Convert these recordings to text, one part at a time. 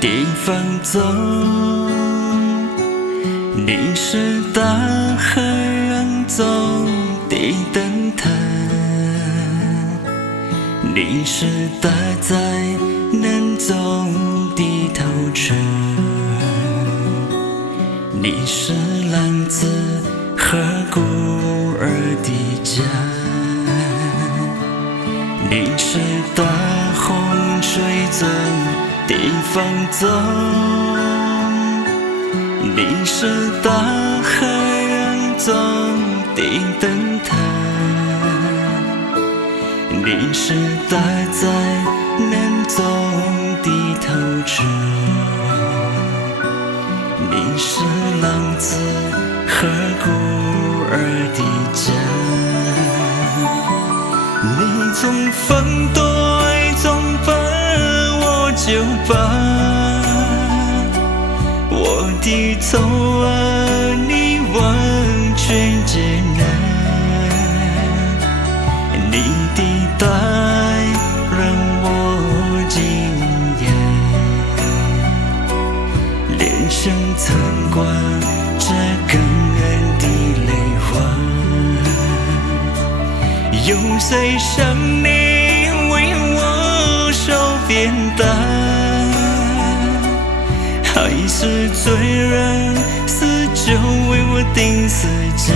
地方走，你是大海洋中的灯塔，你是搭在南中的头车，你是浪子和孤儿的家，你是大洪水中地方走，你是大海洋中的灯塔，你是搭在南中的头车，你是浪子和孤儿的家，你从风堆中把我救拔，我的丑恶你完全接纳，你的爱让我惊讶，脸上曾挂着感恩的泪花，有谁像你为我受鞭打，还是罪人死就为我钉死架，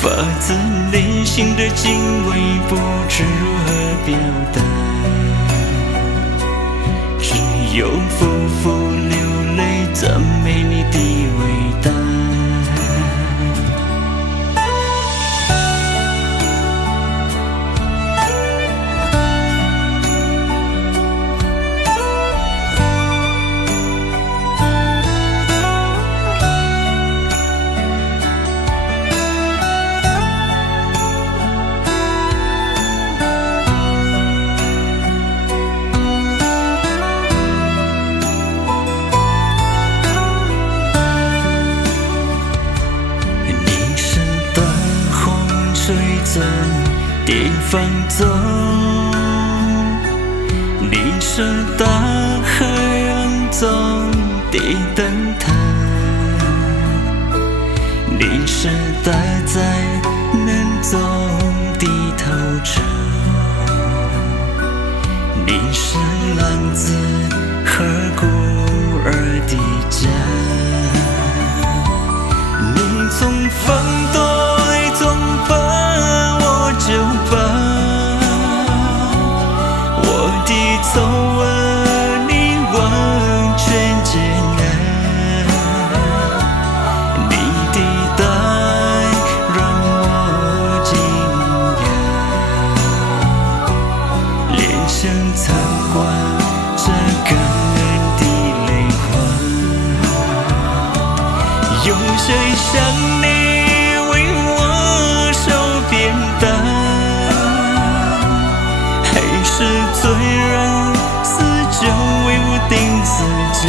发自内心的敬畏不知如何表达，只有夫妇流泪赞美你的伟大。中地方走，你是大海洋中的灯塔，你是搭在南中的头车，你是浪子和孤儿的家，你从风堆中把就把我的丑恶你完全接纳，你的爱让我惊讶，脸上曾挂着感恩的泪花，有谁像你是罪人死就为我钉死架，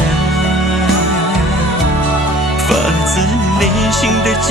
发自内心的敬